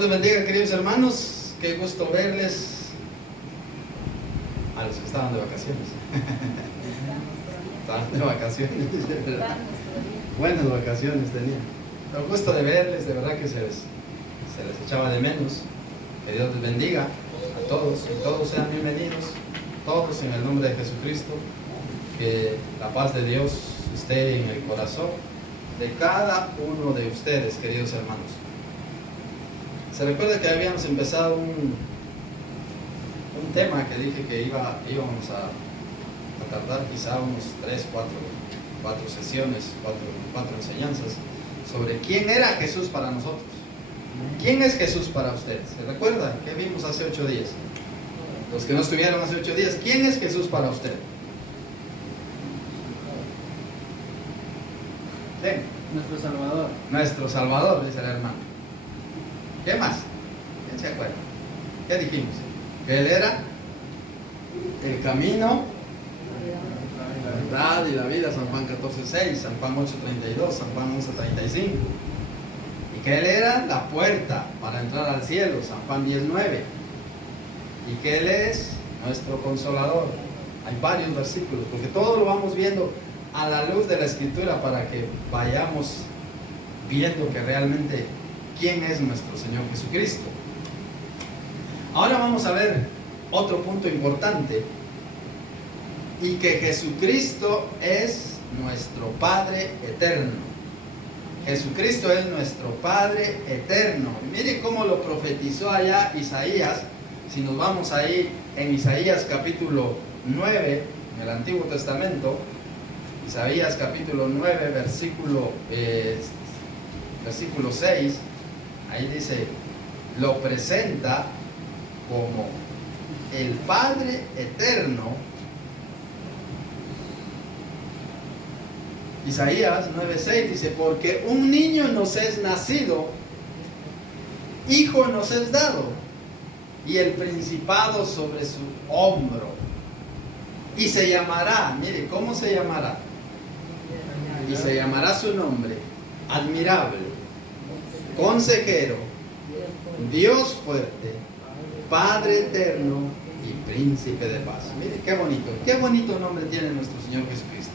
Dios les bendiga, queridos hermanos. Qué gusto verles a los que estaban de vacaciones. Estaban de vacaciones. Buenas vacaciones tenían. Pero gusto de verles, de verdad que se les echaba de menos. Que Dios les bendiga a todos y todos sean bienvenidos, todos en el nombre de Jesucristo. Que la paz de Dios esté en el corazón de cada uno de ustedes, queridos hermanos. Se recuerda que habíamos empezado un tema que dije que íbamos a tardar quizá unos 3, 4 sesiones, 4 enseñanzas sobre quién era Jesús para nosotros. ¿Quién es Jesús para ustedes? ¿Se recuerdan? ¿Qué vimos hace 8 días? Los que no estuvieron hace 8 días, ¿quién es Jesús para usted? ¿Quién? Nuestro Salvador. Nuestro Salvador, dice el hermano. ¿Qué más? ¿Quién se acuerda? ¿Qué dijimos? Que Él era el camino, la verdad y la vida, San Juan 14:6, San Juan 8:32, San Juan 11:35. Y que Él era la puerta para entrar al cielo, San Juan 10:9. Y que Él es nuestro consolador. Hay varios versículos, porque todo lo vamos viendo a la luz de la Escritura para que vayamos viendo que realmente quién es nuestro Señor Jesucristo. Ahora vamos a ver otro punto importante, y que Jesucristo es nuestro Padre eterno. Jesucristo es nuestro Padre eterno. Mire cómo lo profetizó allá Isaías. Si nos vamos ahí en Isaías capítulo 9, en el Antiguo Testamento, Isaías capítulo 9, versículo 6, ahí dice, lo presenta como el Padre eterno. Isaías 9:6 dice, porque un niño nos es nacido, hijo nos es dado, y el principado sobre su hombro, y se llamará, mire, ¿cómo se llamará? Y se llamará su nombre, admirable, consejero, Dios fuerte, Padre eterno y príncipe de paz. Mire, qué bonito nombre tiene nuestro Señor Jesucristo.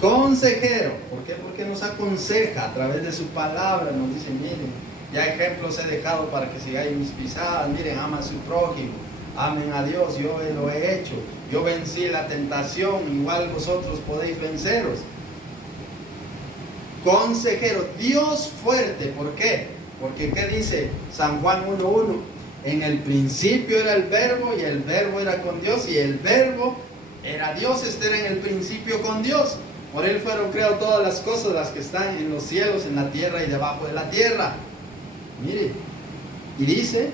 Consejero, ¿por qué? Porque nos aconseja a través de su palabra, nos dice, miren, ya ejemplos he dejado para que sigáis mis pisadas, miren, ama a su prójimo, amen a Dios, yo lo he hecho, yo vencí la tentación, igual vosotros podéis venceros. Consejero, Dios fuerte, ¿por qué? Porque ¿qué dice San Juan 1:1? En el principio era el verbo, y el verbo era con Dios, y el verbo era Dios. Este era en el principio con Dios. Por Él fueron creadas todas las cosas, las que están en los cielos, en la tierra y debajo de la tierra. Mire, y dice,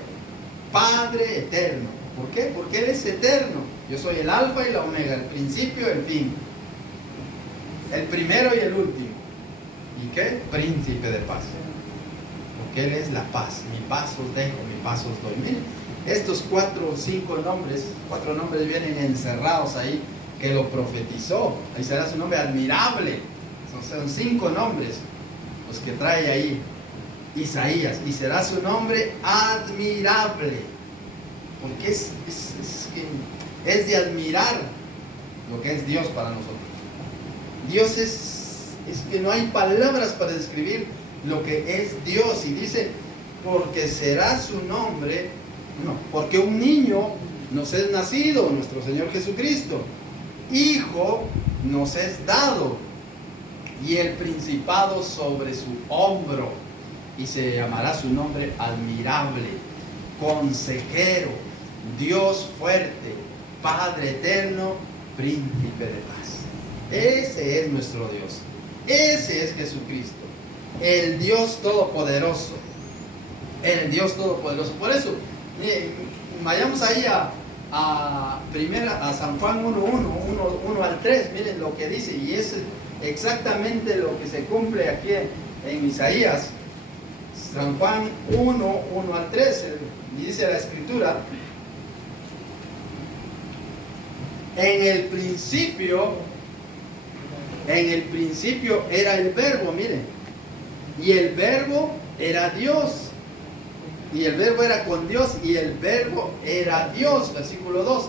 Padre eterno. ¿Por qué? Porque Él es eterno. Yo soy el alfa y la omega, el principio y el fin, el primero y el último. ¿Y qué? Príncipe de paz. Porque Él es la paz. Mi paz os dejo, mi paz os doy. Miren, estos 4 o 5 nombres, 4 nombres vienen encerrados ahí, que lo profetizó. Ahí será su nombre admirable. Son 5 nombres los que trae ahí Isaías. Y será su nombre admirable. Porque es de admirar lo que es Dios para nosotros. Dios es que no hay palabras para describir lo que es Dios. Y dice, porque será su nombre, no, porque un niño nos es nacido, nuestro Señor Jesucristo, hijo nos es dado, y el principado sobre su hombro, y se llamará su nombre admirable, consejero, Dios fuerte, Padre eterno, príncipe de paz. Ese es nuestro Dios. Ese es Jesucristo, el Dios todopoderoso. El Dios todopoderoso. Por eso, vayamos ahí a San Juan 1 al 3. Miren lo que dice, y es exactamente lo que se cumple aquí en Isaías. San Juan 1 al 3, dice la Escritura, en el principio era el verbo, miren, y el verbo era Dios, y el verbo era con Dios y el verbo era Dios. Versículo 2.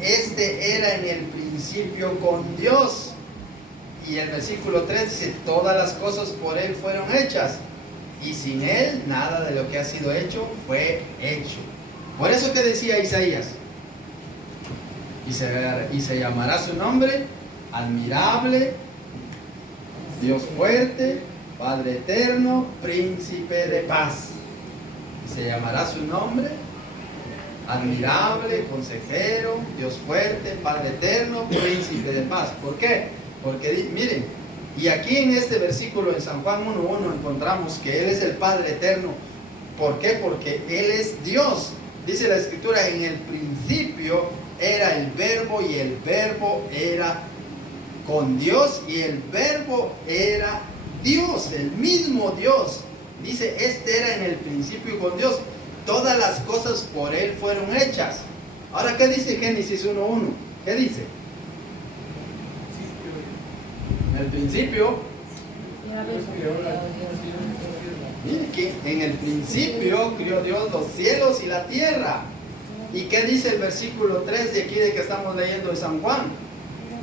Este era en el principio con Dios. Y el versículo 3 dice, todas las cosas por Él fueron hechas. Y sin Él nada de lo que ha sido hecho fue hecho. Por eso que decía Isaías, y se llamará su nombre admirable, Dios fuerte, Padre eterno, príncipe de paz. Y se llamará su nombre admirable, consejero, Dios fuerte, Padre eterno, príncipe de paz. ¿Por qué? Porque miren, y aquí en este versículo en San Juan 1:1 encontramos que Él es el Padre eterno. ¿Por qué? Porque Él es Dios. Dice la Escritura, en el principio era el verbo y el verbo era con Dios y el verbo era Dios, el mismo Dios. Dice, este era en el principio con Dios. Todas las cosas por Él fueron hechas. Ahora, ¿qué dice Génesis 1:1? ¿Qué dice? En el principio, mire que en el principio crió Dios los cielos y la tierra. ¿Y qué dice el versículo 3 de aquí de que estamos leyendo de San Juan?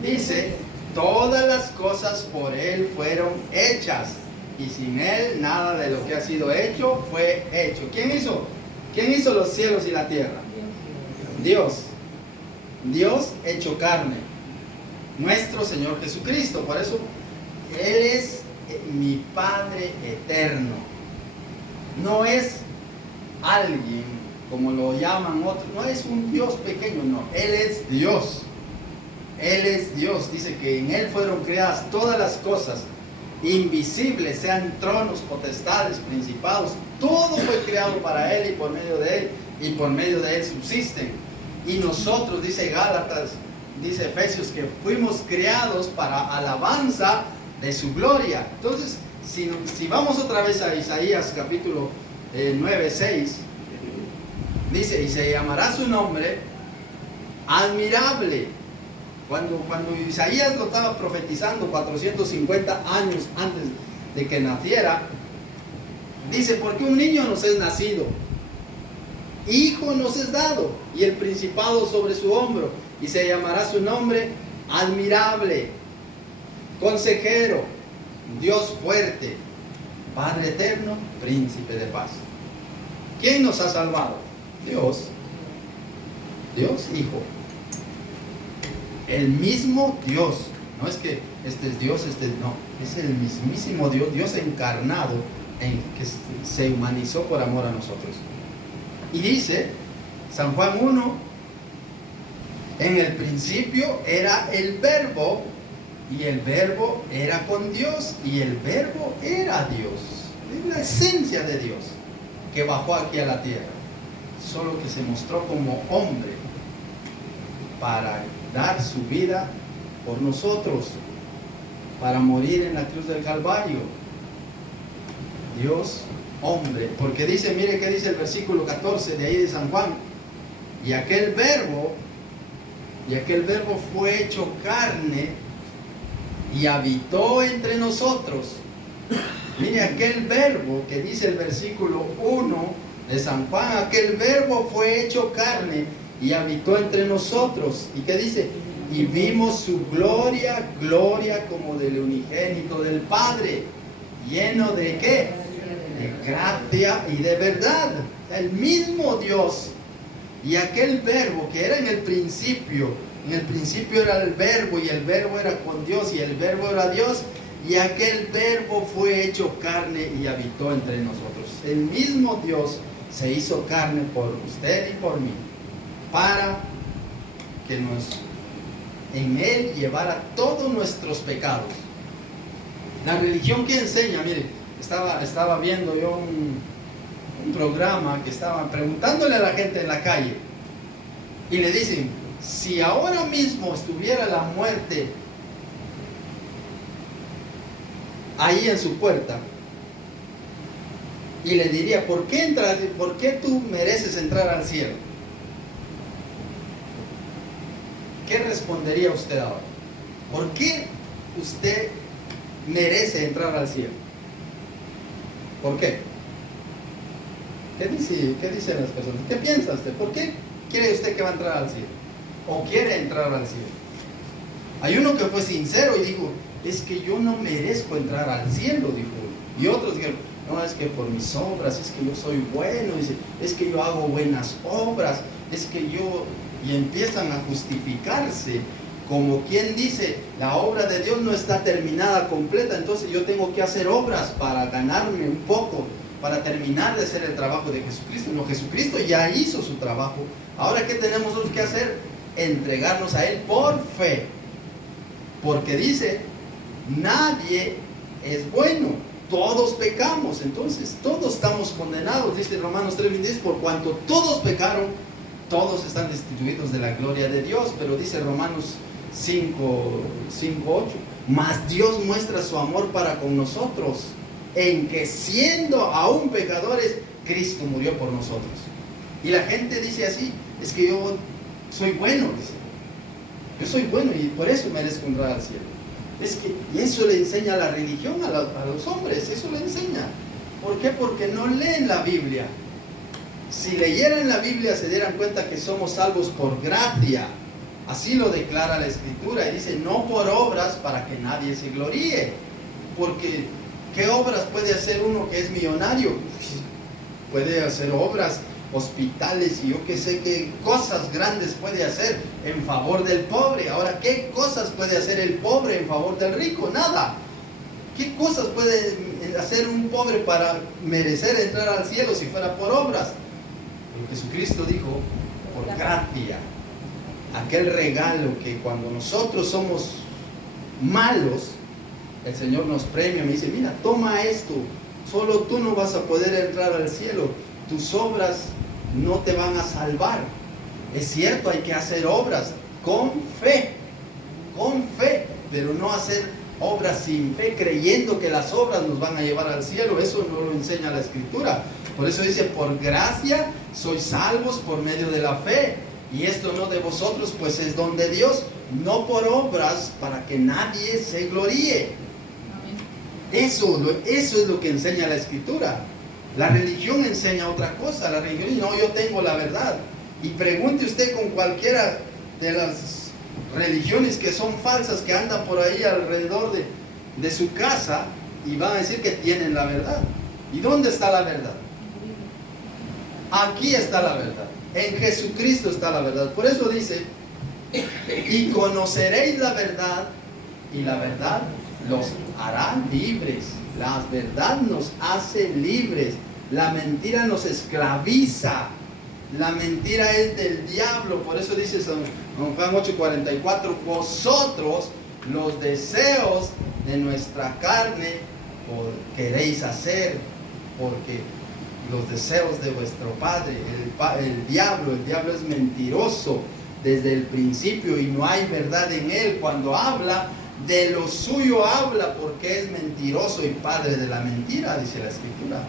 Dice, todas las cosas por Él fueron hechas y sin Él nada de lo que ha sido hecho fue hecho. ¿Quién hizo? ¿Quién hizo los cielos y la tierra? Dios. Dios hecho carne. Nuestro Señor Jesucristo. Por eso Él es mi Padre eterno. No es alguien como lo llaman otros, no es un Dios pequeño, no, Él es Dios. Él es Dios. Dice que en Él fueron creadas todas las cosas invisibles, sean tronos, potestades, principados, todo fue creado para Él y por medio de Él, y por medio de Él subsisten. Y nosotros, dice Gálatas, dice Efesios, que fuimos creados para alabanza de su gloria. Entonces, si vamos otra vez a Isaías capítulo 9:6, dice, y se llamará su nombre admirable. Cuando Isaías lo estaba profetizando 450 años antes de que naciera, dice, porque un niño nos es nacido, hijo nos es dado, y el principado sobre su hombro, y se llamará su nombre admirable, consejero, Dios fuerte, Padre eterno, príncipe de paz. ¿Quién nos ha salvado? Dios. Dios Hijo. El mismo Dios. No es que este es Dios, no. Es el mismísimo Dios, Dios encarnado, en que se humanizó por amor a nosotros. Y dice San Juan 1, en el principio era el verbo, y el verbo era con Dios, y el verbo era Dios. Es la esencia de Dios que bajó aquí a la tierra, solo que se mostró como hombre para dar su vida por nosotros, para morir en la cruz del Calvario. Dios hombre, porque dice, mire que dice el versículo 14 de ahí de San Juan, y aquel verbo fue hecho carne y habitó entre nosotros. Mire, aquel verbo que dice el versículo 1 de San Juan, aquel verbo fue hecho carne y habitó entre nosotros. ¿Y qué dice? Y vimos su gloria, gloria como del unigénito del Padre, lleno de ¿qué? De gracia y de verdad. El mismo Dios. Y aquel verbo que era en el principio era el verbo, y el verbo era con Dios, y el verbo era Dios, y aquel verbo fue hecho carne y habitó entre nosotros. El mismo Dios se hizo carne por usted y por mí, para que en Él llevara todos nuestros pecados. La religión que enseña, mire, estaba viendo yo un programa que estaban preguntándole a la gente en la calle, y le dicen, si ahora mismo estuviera la muerte ahí en su puerta, y le diría, ¿por qué tú mereces entrar al cielo? ¿Qué respondería usted ahora? ¿Por qué usted merece entrar al cielo? ¿Por qué? ¿Qué dicen las personas? ¿Qué piensa usted? ¿Por qué cree usted que va a entrar al cielo? ¿O quiere entrar al cielo? Hay uno que fue sincero y dijo, es que yo no merezco entrar al cielo, dijo. Y otros dijeron, no, es que por mis obras, es que yo soy bueno, dice, es que yo hago buenas obras, es que yo... Y empiezan a justificarse, como quien dice, la obra de Dios no está terminada completa, entonces yo tengo que hacer obras para ganarme un poco, para terminar de hacer el trabajo de Jesucristo. No, Jesucristo ya hizo su trabajo. Ahora, ¿qué tenemos nosotros que hacer? Entregarnos a Él por fe. Porque dice, nadie es bueno, todos pecamos. Entonces, todos estamos condenados, dice Romanos 3:26, por cuanto todos pecaron, todos están destituidos de la gloria de Dios. Pero dice Romanos 5:8, mas Dios muestra su amor para con nosotros, en que siendo aún pecadores, Cristo murió por nosotros. Y la gente dice así, es que yo soy bueno, dice. Yo soy bueno y por eso merezco entrar al cielo. Es que y eso le enseña la religión a los hombres, eso le enseña. ¿Por qué? Porque no leen la Biblia. Si leyeran la Biblia se dieran cuenta que somos salvos por gracia. Así lo declara la Escritura y dice, no por obras para que nadie se gloríe. Porque, ¿qué obras puede hacer uno que es millonario? Puede hacer obras, hospitales y yo que sé qué cosas grandes puede hacer en favor del pobre. Ahora, ¿qué cosas puede hacer el pobre en favor del rico? Nada. ¿Qué cosas puede hacer un pobre para merecer entrar al cielo si fuera por obras? Pero Jesucristo dijo, por gracia, aquel regalo que cuando nosotros somos malos, el Señor nos premia, me dice, mira, toma esto, solo tú no vas a poder entrar al cielo, tus obras no te van a salvar. Es cierto, hay que hacer obras con fe, pero no hacer obras sin fe, creyendo que las obras nos van a llevar al cielo. Eso no lo enseña la Escritura. Por eso dice, por gracia sois salvos por medio de la fe. Y esto no de vosotros, pues es don de Dios, no por obras para que nadie se gloríe. Eso es lo que enseña la Escritura. La religión enseña otra cosa. La religión, no, yo tengo la verdad. Y pregunte usted con cualquiera de las religiones que son falsas, que andan por ahí alrededor de su casa, y van a decir que tienen la verdad. ¿Y dónde está la verdad? Aquí está la verdad. En Jesucristo está la verdad. Por eso dice, y conoceréis la verdad, y la verdad los hará libres. La verdad nos hace libres. La mentira nos esclaviza. La mentira es del diablo. Por eso dice San Juan 8:44, vosotros los deseos de nuestra carne queréis hacer, porque los deseos de vuestro padre, el diablo es mentiroso desde el principio y no hay verdad en él. Cuando habla, de lo suyo habla, porque es mentiroso y padre de la mentira, dice la Escritura.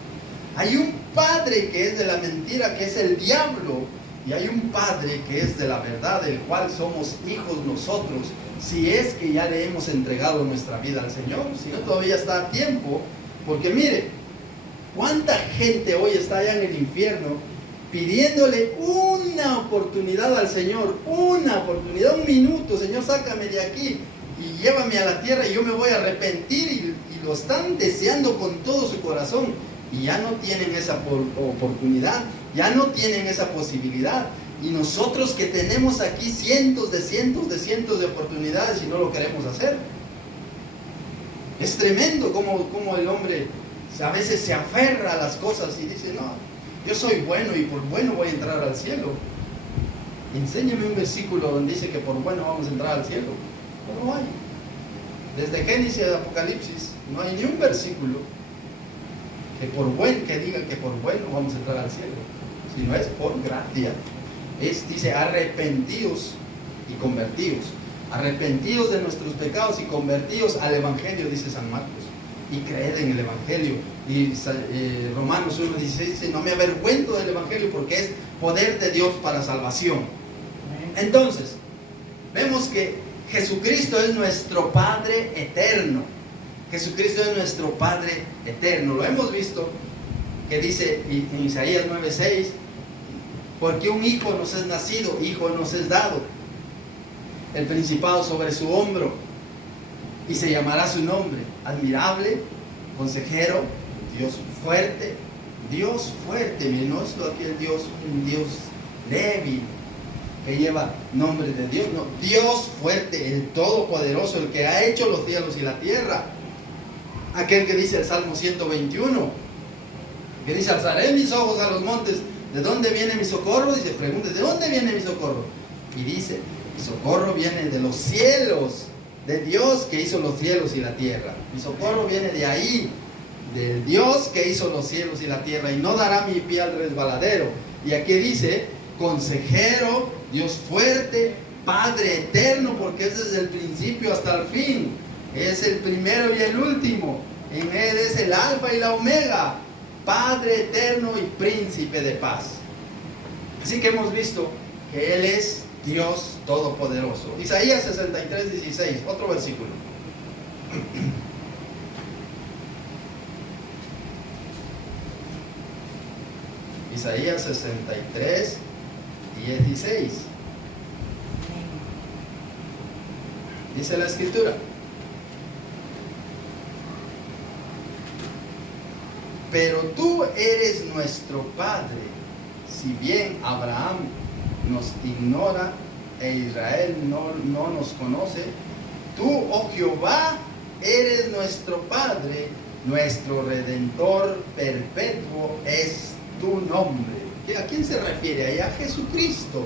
Hay un padre que es de la mentira, que es el diablo, y hay un padre que es de la verdad, del cual somos hijos nosotros, si es que ya le hemos entregado nuestra vida al Señor. Si no, todavía está a tiempo, porque mire, ¿cuánta gente hoy está allá en el infierno pidiéndole una oportunidad al Señor? Una oportunidad, un minuto, Señor, sácame de aquí y llévame a la tierra y yo me voy a arrepentir, y lo están deseando con todo su corazón, y ya no tienen esa oportunidad, ya no tienen esa posibilidad. Y nosotros que tenemos aquí cientos de oportunidades y no lo queremos hacer. Es tremendo como el hombre a veces se aferra a las cosas y dice, no, yo soy bueno y por bueno voy a entrar al cielo. Enséñame un versículo donde dice que por bueno vamos a entrar al cielo. No hay. Desde Génesis a Apocalipsis no hay ni un versículo que diga que por bueno vamos a entrar al cielo, sino es por gracia. Dice, arrepentíos y convertíos. Arrepentíos de nuestros pecados y convertíos al Evangelio, dice San Marcos, y creed en el Evangelio. Y Romanos 1:16 dice, no me avergüenzo del Evangelio, porque es poder de Dios para salvación. Entonces, vemos que Jesucristo es nuestro Padre eterno. Jesucristo es nuestro Padre eterno. Lo hemos visto que dice en Isaías 9:6, porque un hijo nos es nacido, hijo nos es dado, el principado sobre su hombro, y se llamará su nombre, admirable, consejero, Dios fuerte. Dios fuerte, miren, no es aquel Dios, un Dios débil que lleva nombre de Dios, no, Dios fuerte, el todopoderoso, el que ha hecho los cielos y la tierra, aquel que dice el Salmo 121, que dice: alzaré mis ojos a los montes, ¿de dónde viene mi socorro? Dice, pregunte, ¿de dónde viene mi socorro? Y dice, mi socorro viene de los cielos, de Dios que hizo los cielos y la tierra. Mi socorro viene de ahí, del Dios que hizo los cielos y la tierra, y no dará mi pie al resbaladero. Y aquí dice, consejero, Dios fuerte, Padre eterno, porque es desde el principio hasta el fin, es el primero y el último, en Él es el alfa y la omega, Padre eterno y príncipe de paz. Así que hemos visto que Él es Dios todopoderoso. Isaías 63:16, otro versículo. Isaías 63:16. Dice la escritura: pero tú eres nuestro Padre, si bien Abraham nos ignora e Israel no nos conoce, tú, oh Jehová, eres nuestro Padre, nuestro Redentor perpetuo es tu nombre. ¿A quién se refiere? Ahí a Jesucristo,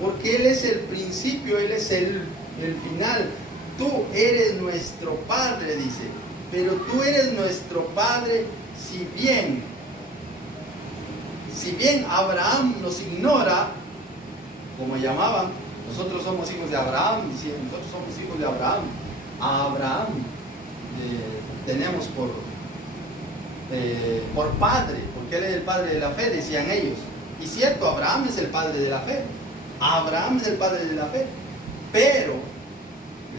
porque Él es el principio, Él es el final. Tú eres nuestro Padre, dice, pero tú eres nuestro Padre si bien Abraham nos ignora, como llamaban, nosotros somos hijos de Abraham, y si nosotros somos hijos de Abraham, a Abraham tenemos por padre, porque él es el padre de la fe, decían ellos. Y cierto, Abraham es el padre de la fe, Abraham es el padre de la fe, pero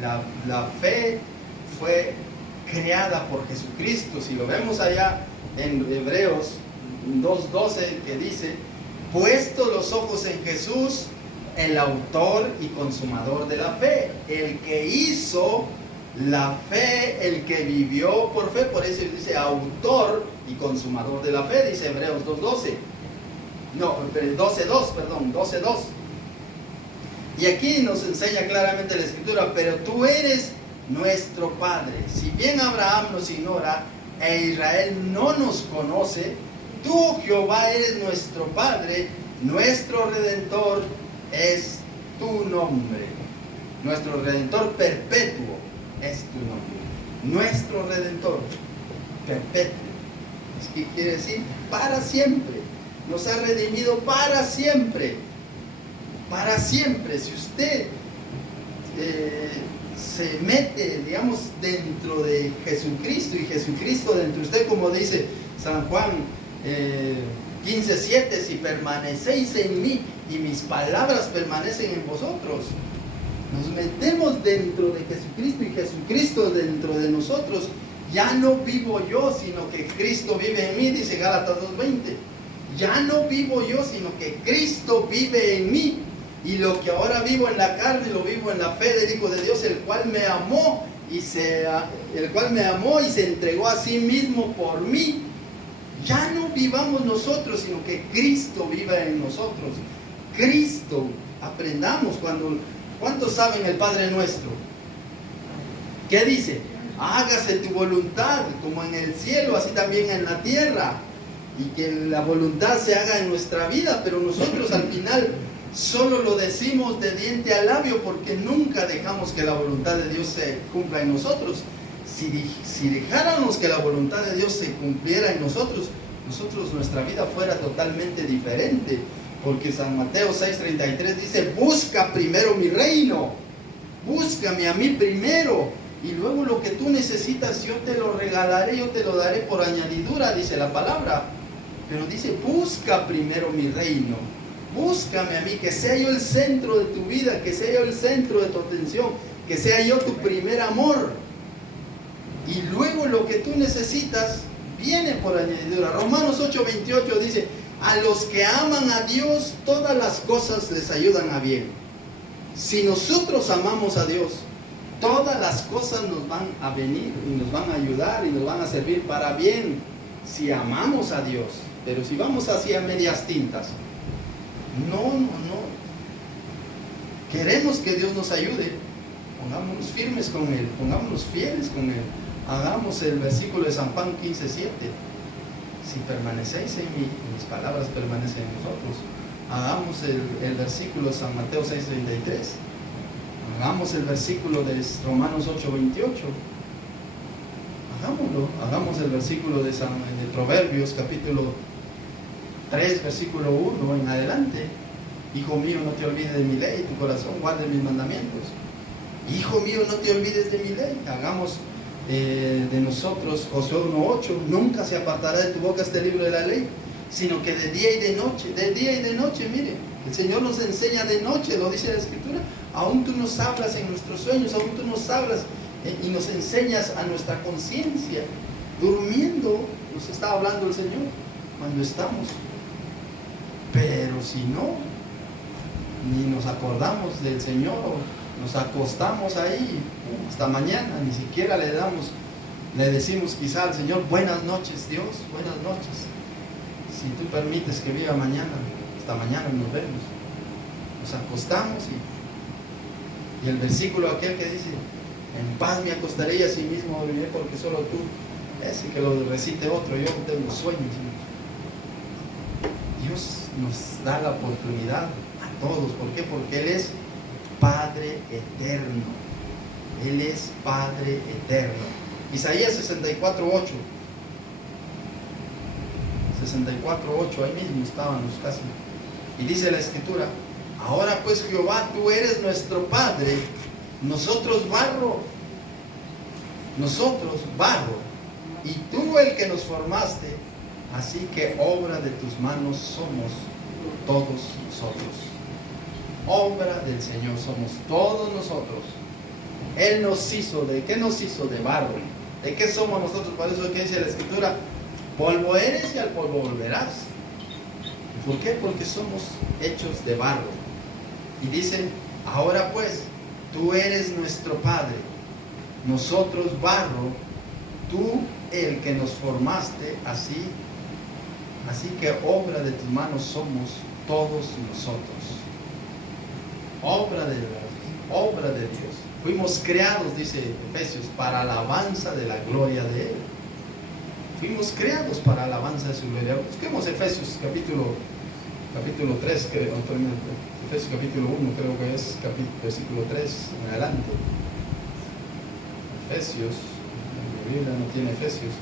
la fe fue creada por Jesucristo. Si lo vemos allá en Hebreos 2:12, que dice: puesto los ojos en Jesús, el autor y consumador de la fe, el que hizo la fe, el que vivió por fe. Por eso dice autor y consumador de la fe, dice Hebreos 2:12. No, 12:2. Y aquí nos enseña claramente la escritura: pero tú eres nuestro Padre. Si bien Abraham nos ignora e Israel no nos conoce, tú, Jehová, eres nuestro Padre, nuestro Redentor es tu nombre. Nuestro Redentor perpetuo es tu nombre. Nuestro Redentor perpetuo. ¿Qué quiere decir? Para siempre. Nos ha redimido para siempre. Para siempre. Si usted se mete, digamos, dentro de Jesucristo y Jesucristo dentro de usted, como dice San Juan 15:7, si permanecéis en mí y mis palabras permanecen en vosotros, nos metemos dentro de Jesucristo y Jesucristo dentro de nosotros. Ya no vivo yo, sino que Cristo vive en mí, dice Gálatas 2:20. Ya no vivo yo, sino que Cristo vive en mí. Y lo que ahora vivo en la carne, lo vivo en la fe del Hijo de Dios, el cual me amó y se entregó a sí mismo por mí. Ya no vivamos nosotros, sino que Cristo viva en nosotros. Cristo, aprendamos. ¿Cuántos saben el Padre Nuestro? ¿Qué dice? Hágase tu voluntad, como en el cielo, así también en la tierra. Y que la voluntad se haga en nuestra vida, pero nosotros al final solo lo decimos de diente a labio, porque nunca dejamos que la voluntad de Dios se cumpla en nosotros. Si dejáramos que la voluntad de Dios se cumpliera en nosotros, nuestra vida fuera totalmente diferente. Porque San Mateo 6:33 dice: busca primero mi reino, búscame a mí primero, y luego lo que tú necesitas yo te lo regalaré, yo te lo daré por añadidura, dice la palabra. Pero dice: busca primero mi reino, búscame a mí, que sea yo el centro de tu vida, que sea yo el centro de tu atención, que sea yo tu primer amor. Y luego lo que tú necesitas viene por añadidura. Romanos 8:28 dice, a los que aman a Dios, todas las cosas les ayudan a bien. Si nosotros amamos a Dios, todas las cosas nos van a venir y nos van a ayudar y nos van a servir para bien, si amamos a Dios. Pero si vamos hacia medias tintas, no. Queremos que Dios nos ayude, pongámonos firmes con Él, pongámonos fieles con Él. Hagamos el versículo de San Juan 15:7. Si permanecéis en mí, mis palabras permanecen en vosotros. Hagamos el versículo de San Mateo 6:33. Hagamos el versículo de Romanos 8:28. Hagámoslo. Hagamos el versículo de Proverbios capítulo 3, versículo 1 en adelante. Hijo mío, no te olvides de mi ley, tu corazón guarde mis mandamientos. Hijo mío, no te olvides de mi ley. Hagamos de nosotros Josué 1:8. Nunca se apartará de tu boca este libro de la ley, sino que de día y de noche, mire, el Señor nos enseña de noche, lo dice la Escritura. Aún tú nos hablas en nuestros sueños, aún tú nos hablas y nos enseñas a nuestra conciencia. Durmiendo nos está hablando el Señor cuando estamos. Pero si no, ni nos acordamos del Señor, nos acostamos ahí hasta mañana, ni siquiera le decimos quizá al Señor, buenas noches Dios, buenas noches. Si tú permites que viva mañana, hasta mañana nos vemos. Nos acostamos y el versículo aquel que dice, en paz me acostaré y así mismo dormiré porque solo tú, ese que lo recite otro, yo tengo sueños. Dios nos da la oportunidad a todos. ¿Por qué? Porque Él es Padre eterno. Él es Padre eterno. Isaías 64:8. 64:8, ahí mismo estábamos casi. Y dice la Escritura, ahora pues Jehová, tú eres nuestro Padre, nosotros barro, y tú el que nos formaste, así que obra de tus manos somos todos nosotros. Obra del Señor somos todos nosotros. Él nos hizo, ¿de qué nos hizo? De barro. ¿De qué somos nosotros? Por eso es que dice la Escritura, polvo eres y al polvo volverás. ¿Por qué? Porque somos hechos de barro. Y dice, ahora pues, tú eres nuestro Padre, nosotros barro, tú el que nos formaste, así que obra de tus manos somos todos nosotros. Obra de Dios. Fuimos creados, dice Efesios, para alabanza de la gloria de Él. Fuimos creados para alabanza de su gloria. Busquemos Efesios capítulo 3, Efesios capítulo 1, creo que es versículo 3 en adelante. Efesios, mi Biblia no tiene Efesios,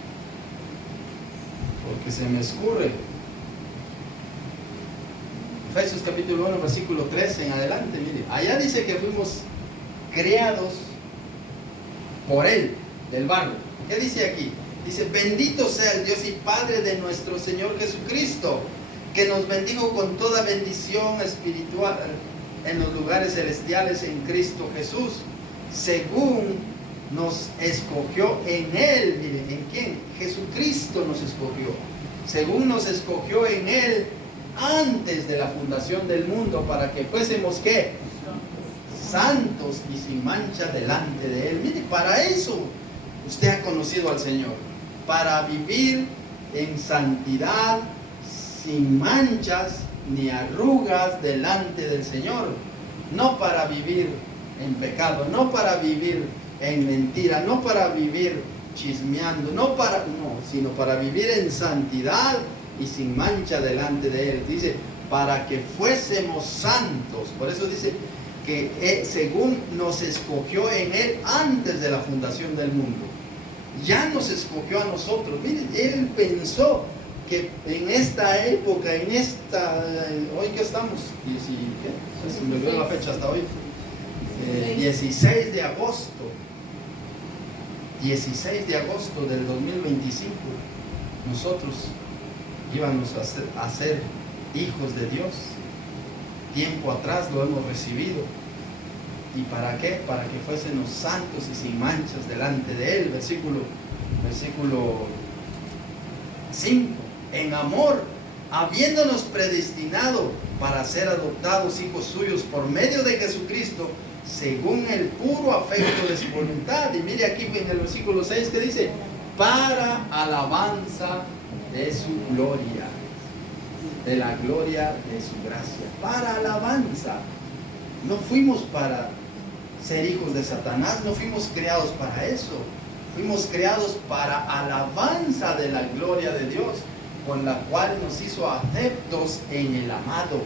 porque se me escurre. Efesios capítulo 1, versículo 3 en adelante, mire, allá dice que fuimos creados por Él, del barro. ¿Qué dice aquí? Dice, bendito sea el Dios y Padre de nuestro Señor Jesucristo, que nos bendijo con toda bendición espiritual en los lugares celestiales en Cristo Jesús, según nos escogió en Él. Miren, ¿en quién? Jesucristo nos escogió. Según nos escogió en Él antes de la fundación del mundo, para que fuésemos, ¿qué? Santos y sin mancha delante de Él. Mire, para eso usted ha conocido al Señor, para vivir en santidad, sin manchas ni arrugas delante del Señor, no para vivir en pecado, no para vivir en mentira, no para vivir chismeando, sino para vivir en santidad y sin mancha delante de Él. Dice, para que fuésemos santos. Por eso dice que según nos escogió en Él antes de la fundación del mundo. Ya nos escogió a nosotros. Miren, Él pensó que en esta época, hoy que estamos, se me olvidó la fecha hasta hoy, 16 de agosto del 2025, nosotros íbamos a ser hijos de Dios. Tiempo atrás lo hemos recibido. ¿Y para qué? Para que fuésemos santos y sin manchas delante de Él. Versículo 5. En amor, habiéndonos predestinado para ser adoptados hijos suyos por medio de Jesucristo, según el puro afecto de su voluntad. Y mire aquí en el versículo 6 que dice, para alabanza de su gloria, de la gloria de su gracia. Para alabanza. No fuimos para ser hijos de Satanás, no fuimos creados para eso. Fuimos creados para alabanza de la gloria de Dios, con la cual nos hizo adeptos en el amado.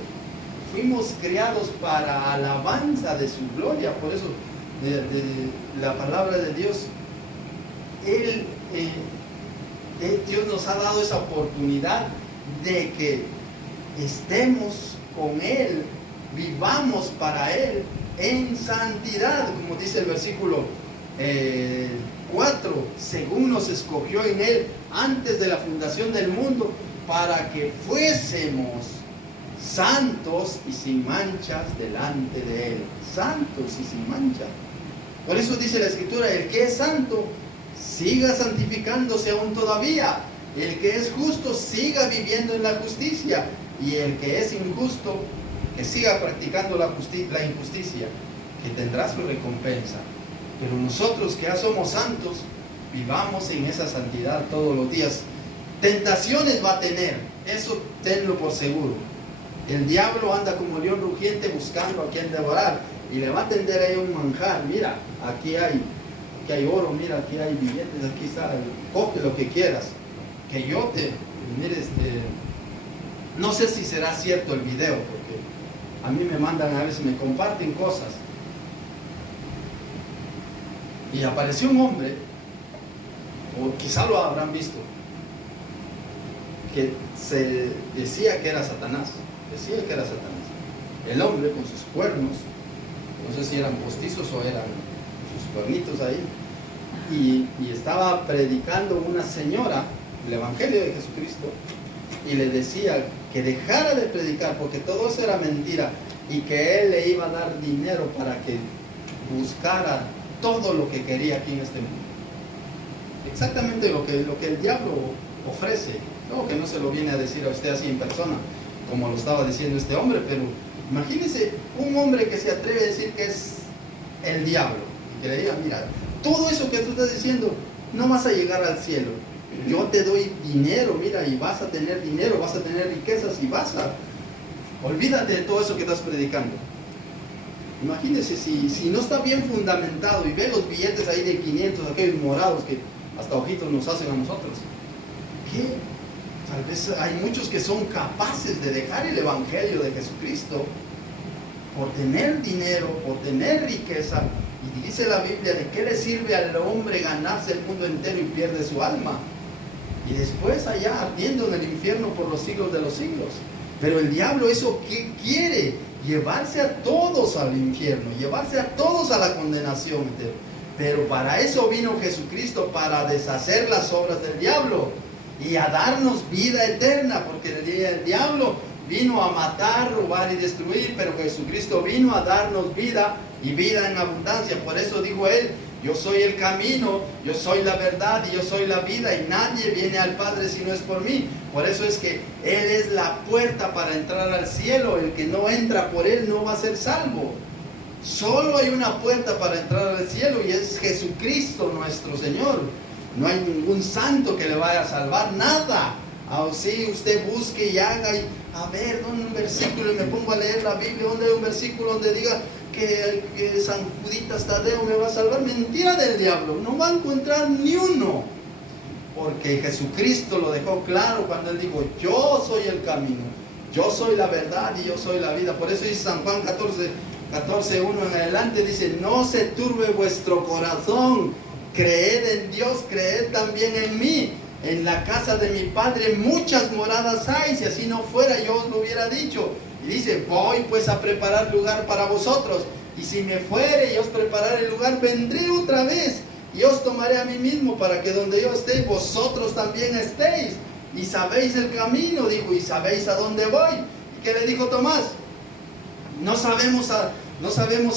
Fuimos creados para alabanza de su gloria. Por eso la palabra de Dios, Dios nos ha dado esa oportunidad de que estemos con Él, vivamos para Él en santidad, como dice el versículo 4, según nos escogió en Él antes de la fundación del mundo, para que fuésemos santos y sin manchas delante de Él. Santos y sin mancha. Por eso dice la Escritura, el que es santo, siga santificándose aún todavía. El que es justo, siga viviendo en la justicia. Y el que es injusto, que siga practicando la injusticia, que tendrá su recompensa. Pero nosotros que ya somos santos, vivamos en esa santidad todos los días. Tentaciones va a tener, eso tenlo por seguro. El diablo anda como león rugiente buscando a quien devorar, y le va a tender ahí un manjar. Mira, aquí hay oro, mira, aquí hay billetes, aquí está, coge lo que quieras. Que yo mire, no sé si será cierto el video, porque a mí me mandan, a veces me comparten cosas. Y apareció un hombre, o quizá lo habrán visto, que se decía que era Satanás. Decía que era Satanás. El hombre con sus cuernos, no sé si eran postizos o eran sus cuernitos ahí, y estaba predicando una señora el Evangelio de Jesucristo, y le decía que dejara de predicar porque todo eso era mentira, y que él le iba a dar dinero para que buscara todo lo que quería aquí en este mundo. Exactamente lo que el diablo ofrece. No, que no se lo viene a decir a usted así en persona, como lo estaba diciendo este hombre, pero imagínese un hombre que se atreve a decir que es el diablo, y que le diga, mira, todo eso que tú estás diciendo, no vas a llegar al cielo. Yo te doy dinero, mira, y vas a tener dinero, vas a tener riquezas, y olvídate de todo eso que estás predicando. Imagínese si no está bien fundamentado y ve los billetes ahí de 500, aquellos morados que hasta ojitos nos hacen a nosotros. ¿Qué? Tal vez hay muchos que son capaces de dejar el Evangelio de Jesucristo por tener dinero, por tener riqueza. Y dice la Biblia, ¿de qué le sirve al hombre ganarse el mundo entero y pierde su alma? Y después allá ardiendo en el infierno por los siglos de los siglos. Pero el diablo eso ¿qué quiere? Llevarse a todos al infierno, llevarse a todos a la condenación. Pero para eso vino Jesucristo, para deshacer las obras del diablo y a darnos vida eterna, porque el diablo vino a matar, robar y destruir, pero Jesucristo vino a darnos vida y vida en abundancia. Por eso dijo él, yo soy el camino, yo soy la verdad y yo soy la vida, y nadie viene al Padre si no es por mí. Por eso es que Él es la puerta para entrar al cielo. El que no entra por Él no va a ser salvo. Solo hay una puerta para entrar al cielo, y es Jesucristo nuestro Señor. No hay ningún santo que le vaya a salvar, nada. Así usted busque y haga, y a ver, ¿dónde hay un versículo? Y me pongo a leer la Biblia, ¿dónde hay un versículo donde diga que San Juditas Tadeo me va a salvar? Mentira del diablo, no va a encontrar ni uno, porque Jesucristo lo dejó claro cuando Él dijo, yo soy el camino, yo soy la verdad y yo soy la vida. Por eso dice San Juan 14:1 en adelante, dice, no se turbe vuestro corazón, creed en Dios, creed también en mí. En la casa de mi Padre muchas moradas hay, si así no fuera yo os lo hubiera dicho. Y dice, voy pues a preparar lugar para vosotros, y si me fuere y os prepararé el lugar, vendré otra vez y os tomaré a mí mismo, para que donde yo esté, vosotros también estéis. Y sabéis el camino, dijo, y sabéis a dónde voy. ¿Y qué le dijo Tomás? No sabemos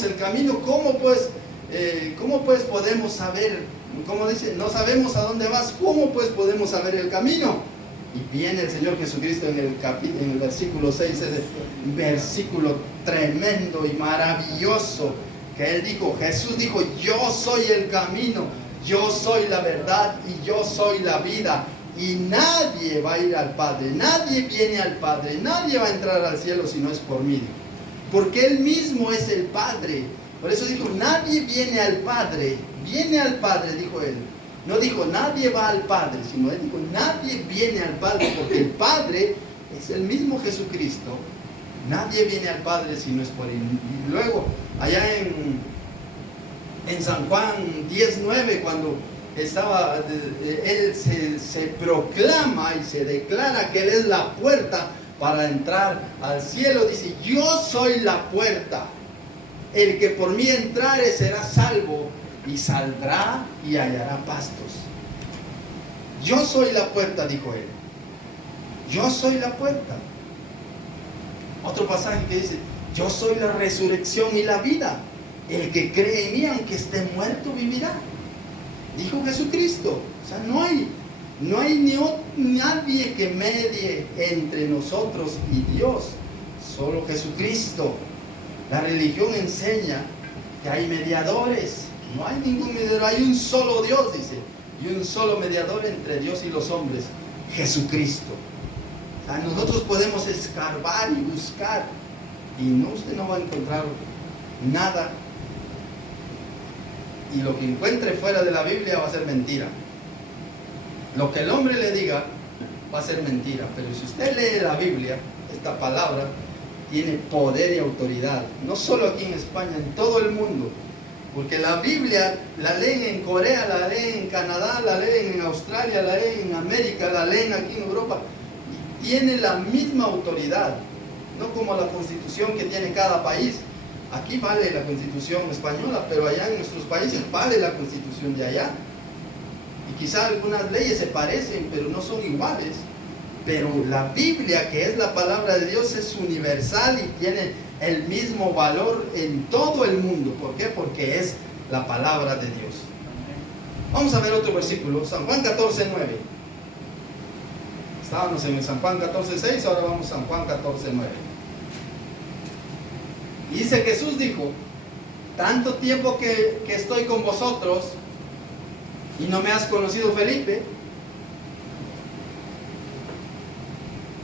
el camino. ¿Cómo pues podemos saber? Como dice, no sabemos a dónde vas, ¿cómo pues podemos saber el camino? Y viene el Señor Jesucristo en el versículo 6, ese versículo tremendo y maravilloso, que Él dijo, Jesús dijo, yo soy el camino, yo soy la verdad y yo soy la vida. Y nadie va a ir al Padre, nadie viene al Padre, nadie va a entrar al cielo si no es por mí. Porque Él mismo es el Padre. Por eso dijo, nadie viene al Padre, dijo Él. No dijo, nadie va al Padre, sino Él dijo, nadie viene al Padre, porque el Padre es el mismo Jesucristo. Nadie viene al Padre si no es por Él. Y luego, allá en San Juan 10:9, cuando estaba, Él se proclama y se declara que Él es la puerta para entrar al cielo. Dice, yo soy la puerta. El que por mí entrare será salvo y saldrá y hallará pastos. Yo soy la puerta, dijo Él. Yo soy la puerta. Otro pasaje que dice, yo soy la resurrección y la vida. El que cree en mí, aunque esté muerto, vivirá. Dijo Jesucristo. O sea, no hay nadie que medie entre nosotros y Dios. Solo Jesucristo. La religión enseña que hay mediadores. No hay ningún mediador, hay un solo Dios, dice. Y un solo mediador entre Dios y los hombres, Jesucristo. O sea, nosotros podemos escarbar y buscar. Y usted no va a encontrar nada. Y lo que encuentre fuera de la Biblia va a ser mentira. Lo que el hombre le diga va a ser mentira. Pero si usted lee la Biblia, esta palabra tiene poder y autoridad. No solo aquí en España, en todo el mundo. Porque la Biblia la leen en Corea, la leen en Canadá, la leen en Australia, la leen en América, la leen aquí en Europa. Y tiene la misma autoridad. No como la constitución que tiene cada país. Aquí vale la constitución española, pero allá en nuestros países vale la constitución de allá. Y quizá algunas leyes se parecen, pero no son iguales. Pero la Biblia, que es la palabra de Dios, es universal y tiene el mismo valor en todo el mundo. ¿Por qué? Porque es la palabra de Dios. Vamos a ver otro versículo, San Juan 14:9. Estábamos en el San Juan 14:6, ahora vamos a San Juan 14:9. Y dice, Jesús dijo, tanto tiempo que estoy con vosotros y no me has conocido, Felipe.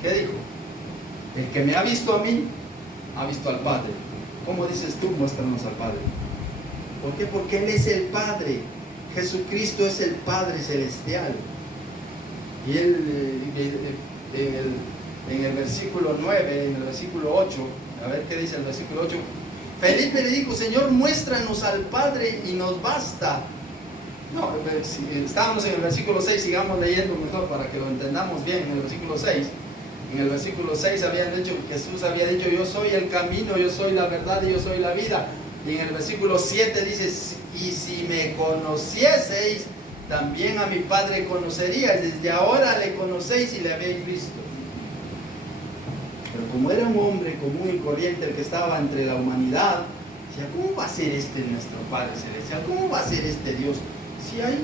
¿Qué dijo? El que me ha visto a mí, ha visto al Padre. ¿Cómo dices tú? Muéstranos al Padre. ¿Por qué? Porque Él es el Padre. Jesucristo es el Padre celestial. Y Él, en el versículo 9, en el versículo 8, a ver qué dice el versículo 8. Felipe le dijo, Señor, muéstranos al Padre y nos basta. No, estábamos en el versículo 6, sigamos leyendo mejor para que lo entendamos bien. En el versículo 6. En el versículo 6 Jesús había dicho, yo soy el camino, yo soy la verdad y yo soy la vida. Y en el versículo 7 dice, y si me conocieseis, también a mi Padre conoceríais. Desde ahora le conocéis y le habéis visto. Pero como era un hombre común y corriente el que estaba entre la humanidad, decía, ¿cómo va a ser este nuestro Padre Celestial? ¿Cómo va a ser este Dios? Si hay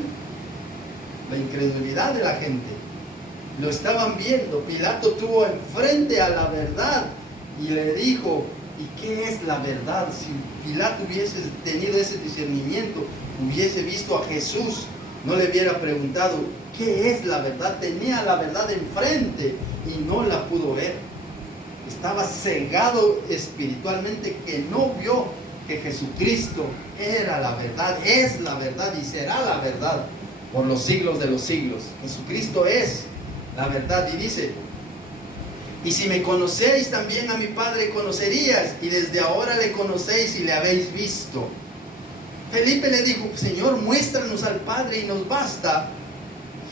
la incredulidad de la gente. Lo estaban viendo. Pilato tuvo enfrente a la verdad y le dijo, ¿y qué es la verdad? Si Pilato hubiese tenido ese discernimiento, hubiese visto a Jesús, no le hubiera preguntado, ¿qué es la verdad? Tenía la verdad enfrente y no la pudo ver. Estaba cegado espiritualmente, que no vio que Jesucristo era la verdad, es la verdad y será la verdad por los siglos de los siglos. Jesucristo es la verdad. Y dice, y si me conocéis, también a mi Padre conocerías, y desde ahora le conocéis y le habéis visto. Felipe le dijo, Señor, muéstranos al Padre y nos basta.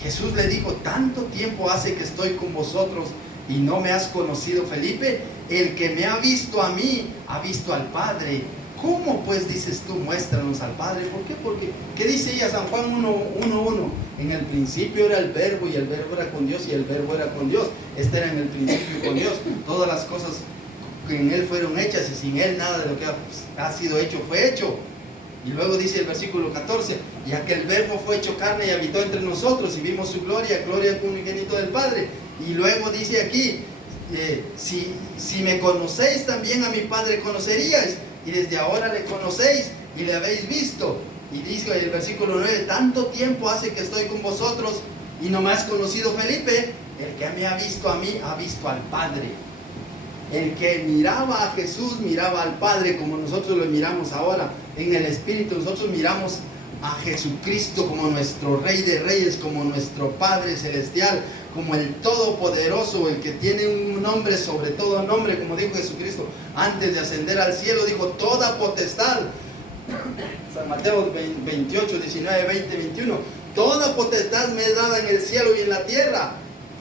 Jesús le dijo, tanto tiempo hace que estoy con vosotros y no me has conocido, Felipe. El que me ha visto a mí, ha visto al Padre. ¿Cómo pues dices tú, muéstranos al Padre? ¿Por qué? Porque, ¿qué dice ella? San Juan 1:1. En el principio era el verbo y el verbo era con Dios y el verbo era con Dios. Este era en el principio con Dios. Todas las cosas que en Él fueron hechas y sin Él nada de lo que ha sido hecho fue hecho. Y luego dice el versículo 14, y aquel verbo fue hecho carne y habitó entre nosotros y vimos su gloria, gloria del unigénito del Padre. Y luego dice aquí, si me conocéis, también a mi Padre conoceríais, y desde ahora le conocéis y le habéis visto. Y dice el versículo 9, tanto tiempo hace que estoy con vosotros y no me has conocido, Felipe. El que me ha visto a mí, ha visto al Padre. El que miraba a Jesús, miraba al Padre, como nosotros lo miramos ahora en el Espíritu. Nosotros miramos a Jesucristo como nuestro Rey de Reyes, como nuestro Padre Celestial, como el Todopoderoso, el que tiene un nombre sobre todo nombre, como dijo Jesucristo antes de ascender al cielo, dijo toda potestad. San Mateo 28, 19, 20, 21. Toda potestad me es dada en el cielo y en la tierra.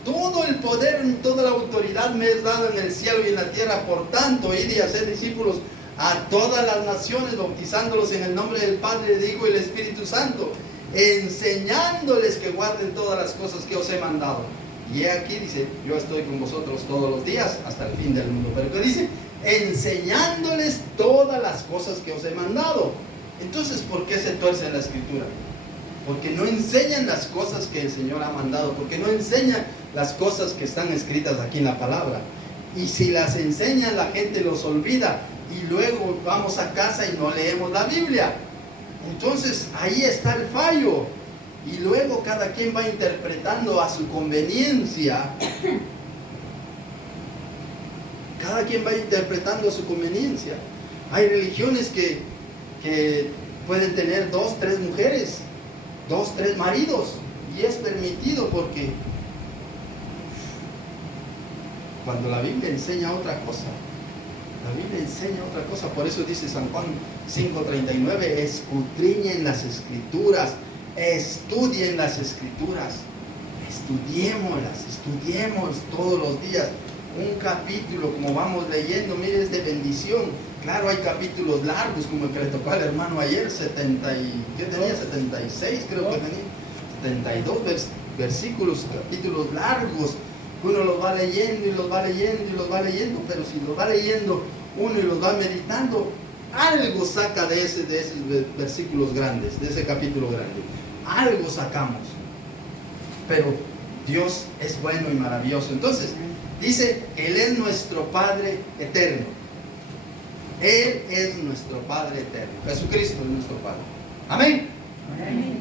Todo el poder y toda la autoridad me es dada en el cielo y en la tierra. Por tanto, id y haced discípulos a todas las naciones, bautizándolos en el nombre del Padre, del Hijo y del Espíritu Santo, enseñándoles que guarden todas las cosas que os he mandado. Y he aquí, dice, yo estoy con vosotros todos los días hasta el fin del mundo. Pero ¿qué dice? Enseñándoles todas las cosas que os he mandado. Entonces, ¿por qué se tuerce en la Escritura? Porque no enseñan las cosas que el Señor ha mandado, porque no enseñan las cosas que están escritas aquí en la palabra. Y si las enseñan, la gente los olvida y luego vamos a casa y no leemos la Biblia. Entonces ahí está el fallo. Y luego cada quien va interpretando a su conveniencia. Cada quien va interpretando a su conveniencia. Hay religiones que pueden tener 2, 3 mujeres, 2, 3 maridos, y es permitido porque cuando la Biblia enseña otra cosa, la Biblia enseña otra cosa. Por eso dice San Juan 5:39, escudriñen las Escrituras, estudien las Escrituras, estudiemos todos los días un capítulo, como vamos leyendo. Mire, es de bendición. Claro, hay capítulos largos, como el que le tocó al hermano ayer, 76 creo que tenía, 72 versículos, capítulos largos, que uno los va leyendo y los va leyendo y los va leyendo, pero si los va leyendo uno y los va meditando, algo saca de esos versículos grandes, de ese capítulo grande, algo sacamos. Pero Dios es bueno y maravilloso. Entonces, dice, Él es nuestro Padre eterno. Él es nuestro Padre eterno. Jesucristo es nuestro Padre. Amén. Amén.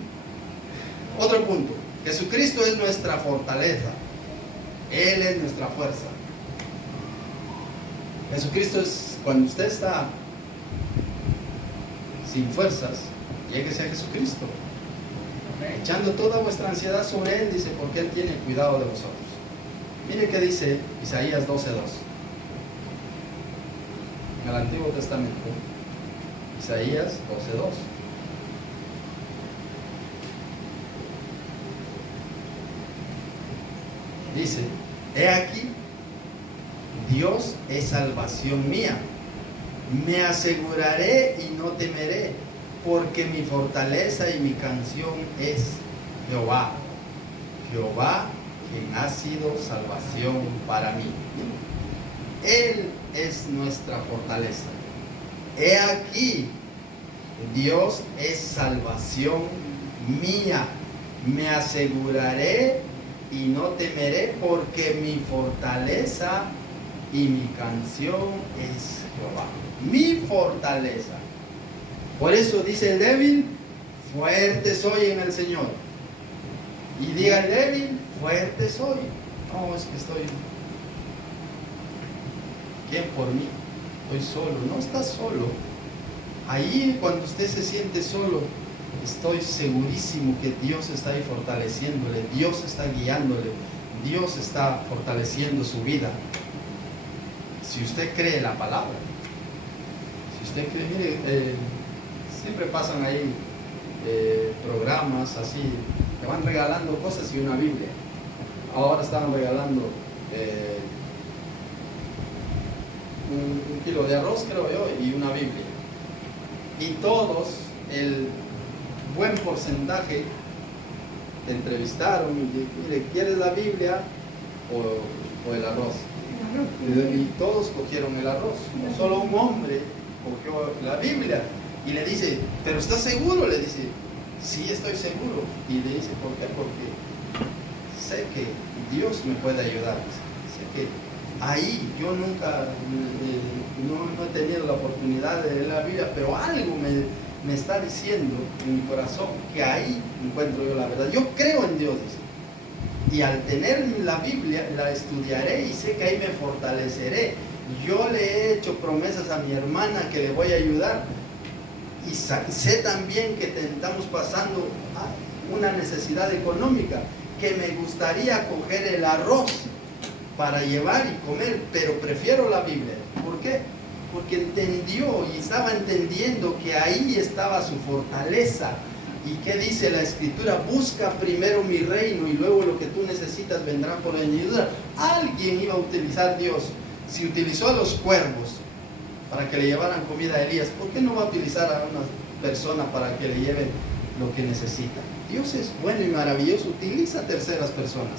Otro punto. Jesucristo es nuestra fortaleza. Él es nuestra fuerza. Jesucristo es, cuando usted está sin fuerzas, lléguese a Jesucristo. Echando toda vuestra ansiedad sobre Él, dice, porque Él tiene cuidado de vosotros. Mire qué dice Isaías 12:2. En el Antiguo Testamento, Isaías 12:2. Dice, he aquí, Dios es salvación mía, me aseguraré y no temeré, porque mi fortaleza y mi canción es Jehová. Jehová, quien ha sido salvación para mí. Él es nuestra fortaleza. He aquí, Dios es salvación mía, me aseguraré y no temeré, porque mi fortaleza y mi canción es Jehová. Mi fortaleza. Por eso dice el débil, fuerte soy en el Señor. Y diga el débil, fuerte soy. No, es que estoy... ¿Quién por mí? Estoy solo. No estás solo. Ahí cuando usted se siente solo, estoy segurísimo que Dios está ahí fortaleciéndole, Dios está guiándole, Dios está fortaleciendo su vida. Si usted cree la palabra, si usted cree, mire, siempre pasan ahí programas así, que van regalando cosas y una Biblia. Ahora estaban regalando un kilo de arroz, creo yo, y una Biblia. Y todos, el buen porcentaje, te entrevistaron y mire, ¿quieres la Biblia o el arroz? Y todos cogieron el arroz. Solo un hombre cogió la Biblia. Y le dice, ¿pero estás seguro? Le dice, sí, estoy seguro. Y le dice, ¿por qué? Porque sé que Dios me puede ayudar. Sé que ahí yo nunca, no he tenido la oportunidad de leer la Biblia, pero algo me está diciendo en mi corazón que ahí encuentro yo la verdad. Yo creo en Dios, dice. Y al tener la Biblia, la estudiaré y sé que ahí me fortaleceré. Yo le he hecho promesas a mi hermana que le voy a ayudar. Y sé también que estamos pasando una necesidad económica, que me gustaría coger el arroz para llevar y comer, pero prefiero la Biblia. ¿Por qué? Porque entendió y estaba entendiendo que ahí estaba su fortaleza. ¿Y qué dice la Escritura? Busca primero mi reino y luego lo que tú necesitas vendrá por añadidura. Alguien iba a utilizar Dios. Si utilizó a los cuervos para que le llevaran comida a Elías, ¿por qué no va a utilizar a una persona para que le lleven lo que necesita? Dios es bueno y maravilloso, utiliza a terceras personas,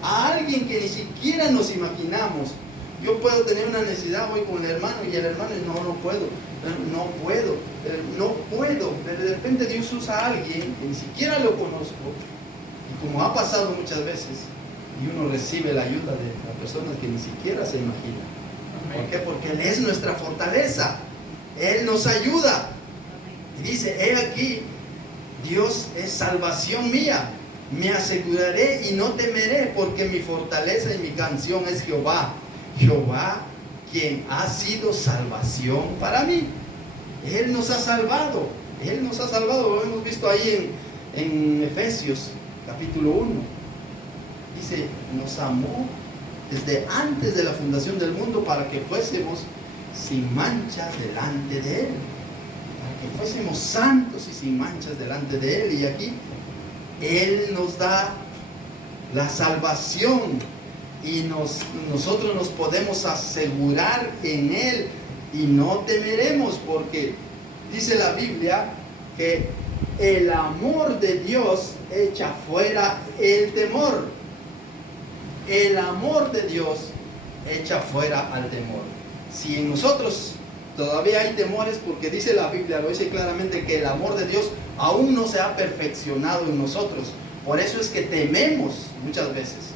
a alguien que ni siquiera nos imaginamos. Yo puedo tener una necesidad hoy con el hermano y el hermano, no puedo. De repente Dios usa a alguien que ni siquiera lo conozco, y como ha pasado muchas veces, y uno recibe la ayuda de las personas que ni siquiera se imaginan. ¿Por qué? Porque Él es nuestra fortaleza. Él nos ayuda. Y dice, he aquí, Dios es salvación mía. Me aseguraré y no temeré, porque mi fortaleza y mi canción es Jehová. Jehová, quien ha sido salvación para mí. Él nos ha salvado. Él nos ha salvado. Lo hemos visto ahí en Efesios, capítulo 1. Dice, nos amó desde antes de la fundación del mundo para que fuésemos sin mancha delante de Él, para que fuésemos santos y sin manchas delante de Él. Y aquí Él nos da la salvación y nosotros nos podemos asegurar en Él y no temeremos, porque dice la Biblia que el amor de Dios echa fuera el temor. El amor de Dios echa fuera al temor. Si en nosotros todavía hay temores, porque dice la Biblia, lo dice claramente, que el amor de Dios aún no se ha perfeccionado en nosotros. Por eso es que tememos muchas veces.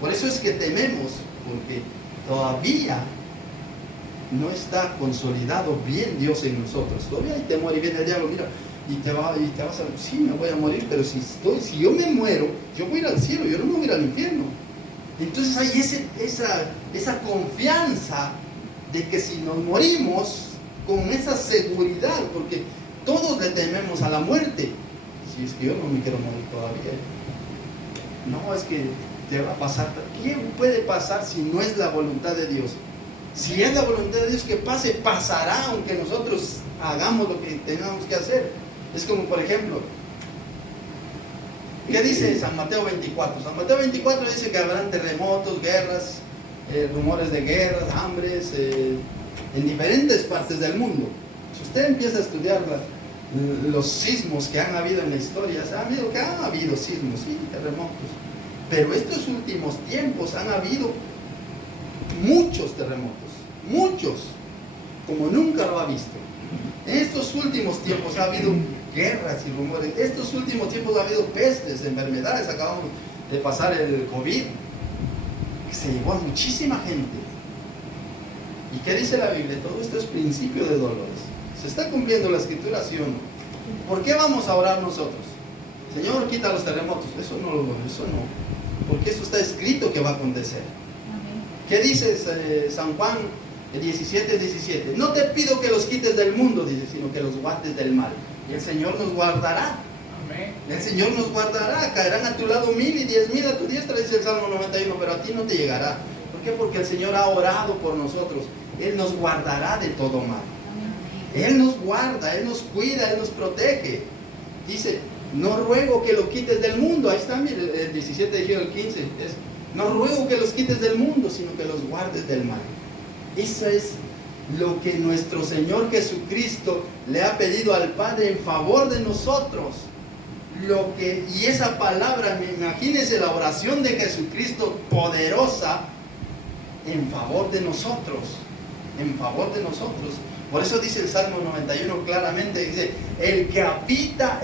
Por eso es que tememos, porque todavía no está consolidado bien Dios en nosotros. Todavía hay temor y viene el diablo, mira, y te vas a, sí, me voy a morir, pero si yo me muero, yo voy a ir al cielo, yo no me voy a ir al infierno. Entonces hay esa confianza de que si nos morimos, con esa seguridad, porque todos le tememos a la muerte. Si es que yo no me quiero morir todavía. No, es que te va a pasar. ¿Qué puede pasar si no es la voluntad de Dios? Si es la voluntad de Dios que pase, pasará, aunque nosotros hagamos lo que tengamos que hacer. Es como, por ejemplo, ¿qué dice San Mateo 24? San Mateo 24 dice que habrán terremotos, guerras, rumores de guerras, hambres, en diferentes partes del mundo. Si usted empieza a estudiar los sismos que han habido en la historia, han habido sismos, sí, terremotos. Pero estos últimos tiempos han habido muchos terremotos, muchos, como nunca lo ha visto. En estos últimos tiempos ha habido guerras y rumores. Estos últimos tiempos ha habido pestes, enfermedades. Acabamos de pasar el COVID, que se llevó a muchísima gente. ¿Y qué dice la Biblia? Todo esto es principio de dolores. ¿Se está cumpliendo la Escritura, sí o no? ¿Por qué vamos a orar nosotros? Señor, quita los terremotos. Eso no. Porque eso está escrito que va a acontecer. ¿Qué dice San Juan 17:17? No te pido que los quites del mundo, dice, sino que los guardes del mal. Y el Señor nos guardará. Amén. El Señor nos guardará. Caerán a tu lado 1000 y 10,000 a tu diestra, dice el Salmo 91, pero a ti no te llegará. ¿Por qué? Porque el Señor ha orado por nosotros. Él nos guardará de todo mal. Él nos guarda, Él nos cuida, Él nos protege. Dice, no ruego que lo quites del mundo. Ahí está, mire, el 17 de el 15. No ruego que los quites del mundo, sino que los guardes del mal. Eso es lo que nuestro Señor Jesucristo le ha pedido al Padre en favor de nosotros. Y esa palabra, imagínense la oración de Jesucristo poderosa en favor de nosotros. en favor de nosotros. Por eso dice el Salmo 91 claramente, dice, el que habita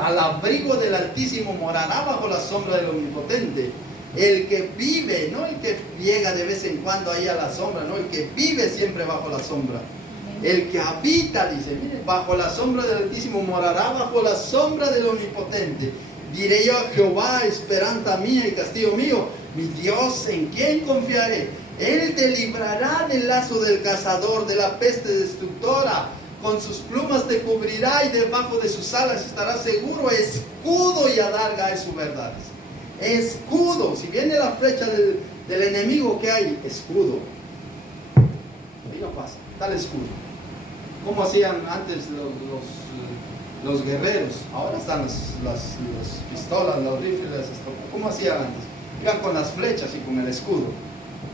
al abrigo del Altísimo morará bajo la sombra del Omnipotente. El que vive, no el que llega de vez en cuando ahí a la sombra, no, el que vive siempre bajo la sombra. El que habita, dice, mire, bajo la sombra del Altísimo morará bajo la sombra del Omnipotente. Diré yo a Jehová, esperanza mía y castillo mío, mi Dios, ¿en quién confiaré? Él te librará del lazo del cazador, de la peste destructora. Con sus plumas te cubrirá y debajo de sus alas estarás seguro. Escudo y adarga es su verdad. Escudo. Si viene la flecha del enemigo, ¿qué hay? Escudo. Ahí no pasa. Está el escudo. ¿Cómo hacían antes los guerreros? Ahora están las pistolas, los rifles. ¿Cómo hacían antes? Iban con las flechas y con el escudo.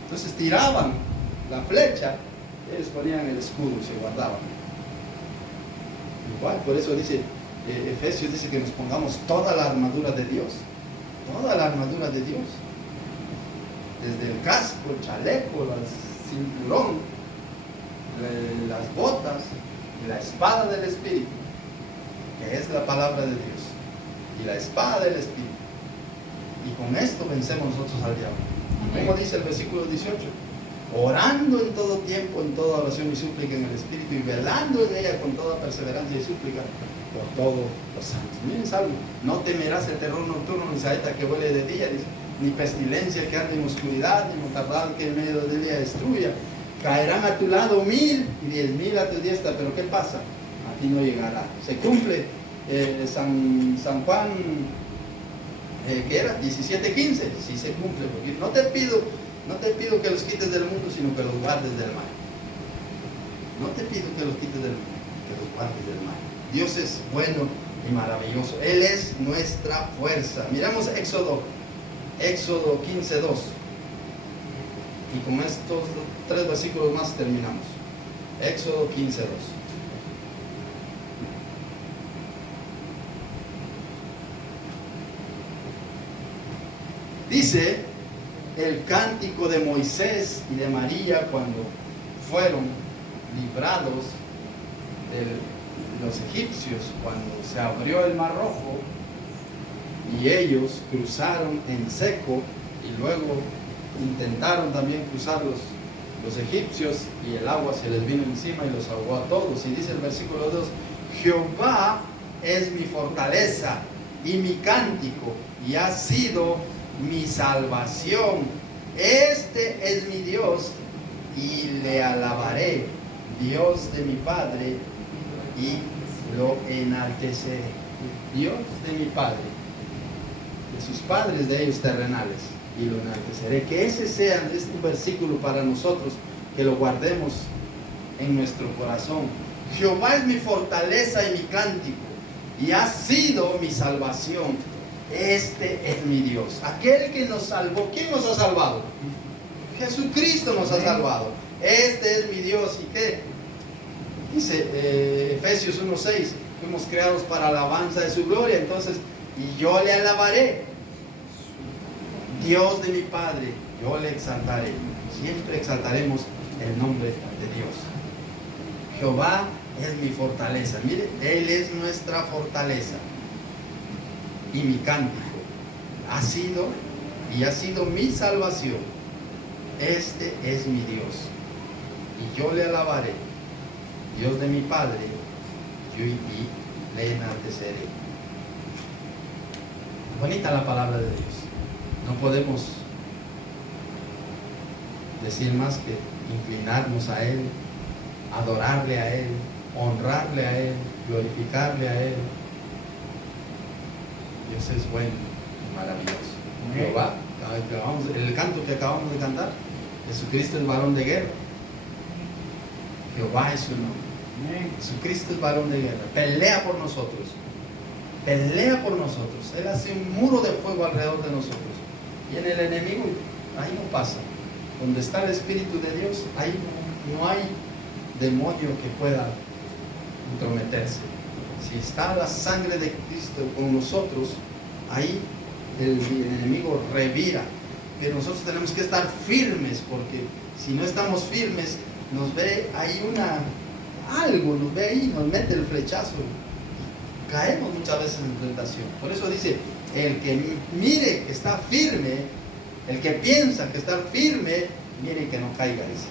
Entonces tiraban la flecha, ellos ponían el escudo y se guardaban. Igual, por eso dice, Efesios dice que nos pongamos toda la armadura de Dios. Toda la armadura de Dios. Desde el casco, el chaleco, el cinturón, las botas, la espada del Espíritu, que es la palabra de Dios. Y la espada del Espíritu. Y con esto vencemos nosotros al diablo. Como dice el versículo 18, orando en todo tiempo, en toda oración y súplica en el Espíritu, y velando en ella con toda perseverancia y súplica por todos los santos. Miren Salmo, no temerás el terror nocturno, ni saeta que vuele de día, dice, ni pestilencia que ande en oscuridad, ni mortandad que en medio del día destruya. Caerán a tu lado 1000 y 10.000 a tu diestra, pero ¿qué pasa? A ti no llegará. Se cumple San Juan, que era 17:15, sí se cumple, porque no te pido que los quites del mundo, sino que los guardes del mal. No te pido que los quites del mundo, que los guardes del mal. Dios es bueno y maravilloso. Él es nuestra fuerza. Miramos Éxodo 15:2. Y con estos 3 versículos más terminamos. Éxodo 15:2. Dice el cántico de Moisés y de María cuando fueron librados de los egipcios, cuando se abrió el Mar Rojo y ellos cruzaron en seco y luego intentaron también cruzar los egipcios y el agua se les vino encima y los ahogó a todos. Y dice el versículo 2, Jehová es mi fortaleza y mi cántico y ha sido mi salvación. Este es mi Dios y le alabaré, Dios de mi Padre, y lo enalteceré. Dios de mi Padre, de sus padres de ellos terrenales, y lo enalteceré. Que ese sea este versículo para nosotros, que lo guardemos en nuestro corazón. Jehová es mi fortaleza y mi cántico y ha sido mi salvación. Este es mi Dios, aquel que nos salvó. ¿Quién nos ha salvado? Jesucristo nos ha salvado. Este es mi Dios. ¿Y qué? Dice Efesios 1:6, fuimos creados para alabanza de su gloria. Entonces, y yo le alabaré, Dios de mi Padre, yo le exaltaré. Siempre exaltaremos el nombre de Dios. Jehová es mi fortaleza. Mire, Él es nuestra fortaleza y mi cántico. Ha sido mi salvación. Este es mi Dios y yo le alabaré, Dios de mi Padre, yo y le enalteceré. Bonita la palabra de Dios. No podemos decir más que inclinarnos a Él, adorarle a Él, honrarle a Él, glorificarle a Él. Dios es bueno y maravilloso. Jehová, el canto que acabamos de cantar, Jesucristo es varón de guerra. Jehová es su nombre. Jesucristo es varón de guerra. Pelea por nosotros. Pelea por nosotros. Él hace un muro de fuego alrededor de nosotros. Y en el enemigo, ahí no pasa. Donde está el Espíritu de Dios, ahí no hay demonio que pueda intrometerse. Si está la sangre de Cristo con nosotros, ahí el enemigo revira. Que nosotros tenemos que estar firmes, porque si no estamos firmes, nos ve ahí algo, nos ve ahí, nos mete el flechazo. Caemos muchas veces en tentación. Por eso dice, el que mire que está firme, el que piensa que está firme, mire que no caiga, dice.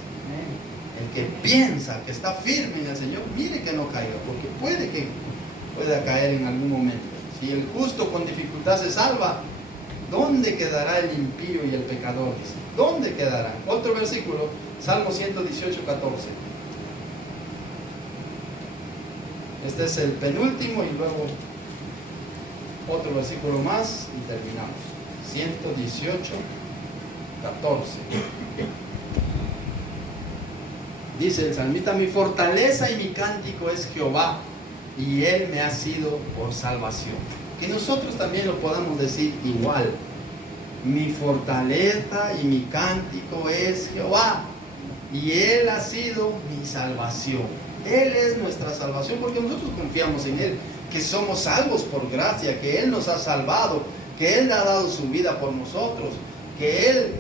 El que piensa que está firme en el Señor, mire que no caiga, porque pueda caer en algún momento. Si el justo con dificultad se salva, ¿dónde quedará el impío y el pecador? Dice. ¿Dónde quedarán? Otro versículo, Salmo 118, 14. Este es el penúltimo y luego otro versículo más y terminamos. 118, 14. Dice el salmista, mi fortaleza y mi cántico es Jehová, y Él me ha sido por salvación. Que nosotros también lo podamos decir igual. Mi fortaleza y mi cántico es Jehová, y Él ha sido mi salvación. Él es nuestra salvación porque nosotros confiamos en Él, que somos salvos por gracia, que Él nos ha salvado, que Él ha dado su vida por nosotros, que Él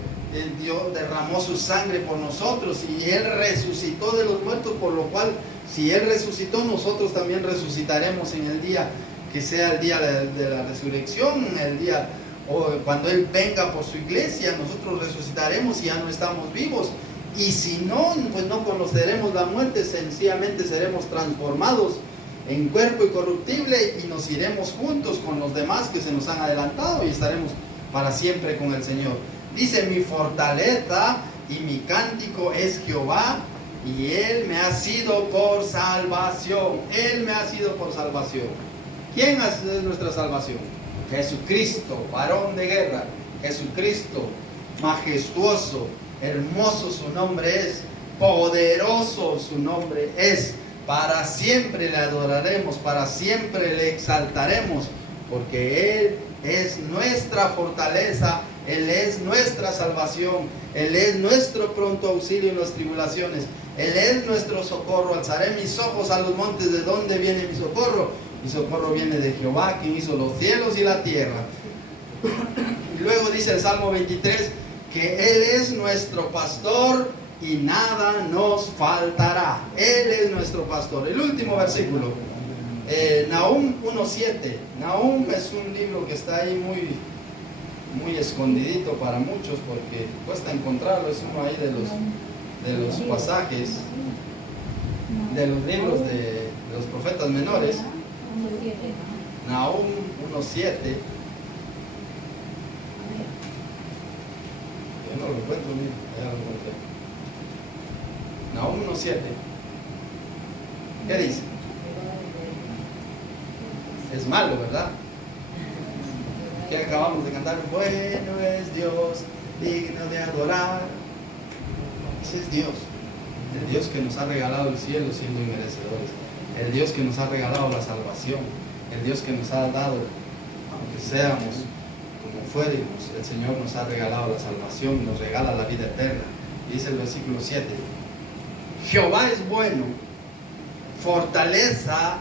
Dios derramó su sangre por nosotros y Él resucitó de los muertos, por lo cual si Él resucitó, nosotros también resucitaremos en el día que sea el día de la resurrección, el día o cuando Él venga por su iglesia, nosotros resucitaremos y ya no estamos vivos. Y si no, pues no conoceremos la muerte, sencillamente seremos transformados en cuerpo incorruptible y nos iremos juntos con los demás que se nos han adelantado y estaremos para siempre con el Señor. Dice, mi fortaleza y mi cántico es Jehová, y Él me ha sido por salvación. Él me ha sido por salvación. ¿Quién es nuestra salvación? Jesucristo, varón de guerra. Jesucristo, majestuoso, hermoso su nombre es, poderoso su nombre es. Para siempre le adoraremos, para siempre le exaltaremos, porque Él es nuestra fortaleza, Él es nuestra salvación, Él es nuestro pronto auxilio en las tribulaciones, Él es nuestro socorro. Alzaré mis ojos a los montes, ¿de dónde viene mi socorro? Mi socorro viene de Jehová, quien hizo los cielos y la tierra. Y luego dice el Salmo 23, que Él es nuestro pastor y nada nos faltará. Él es nuestro pastor. El último versículo, Nahum 1:7. Nahum es un libro que está ahí muy escondidito para muchos porque cuesta encontrarlo. Es uno ahí de los pasajes de los libros de los profetas menores. Nahum 1:7. Yo no lo encuentro, mira, allá lo encontré. Nahum 1:7. ¿Qué dice? Es malo, ¿verdad? Que acabamos de cantar, bueno es Dios, digno de adorar. Ese es Dios, el Dios que nos ha regalado el cielo siendo inmerecedores, el Dios que nos ha regalado la salvación, el Dios que nos ha dado, aunque seamos como fuéramos, el Señor nos ha regalado la salvación, nos regala la vida eterna. Dice el versículo 7, Jehová es bueno, fortaleza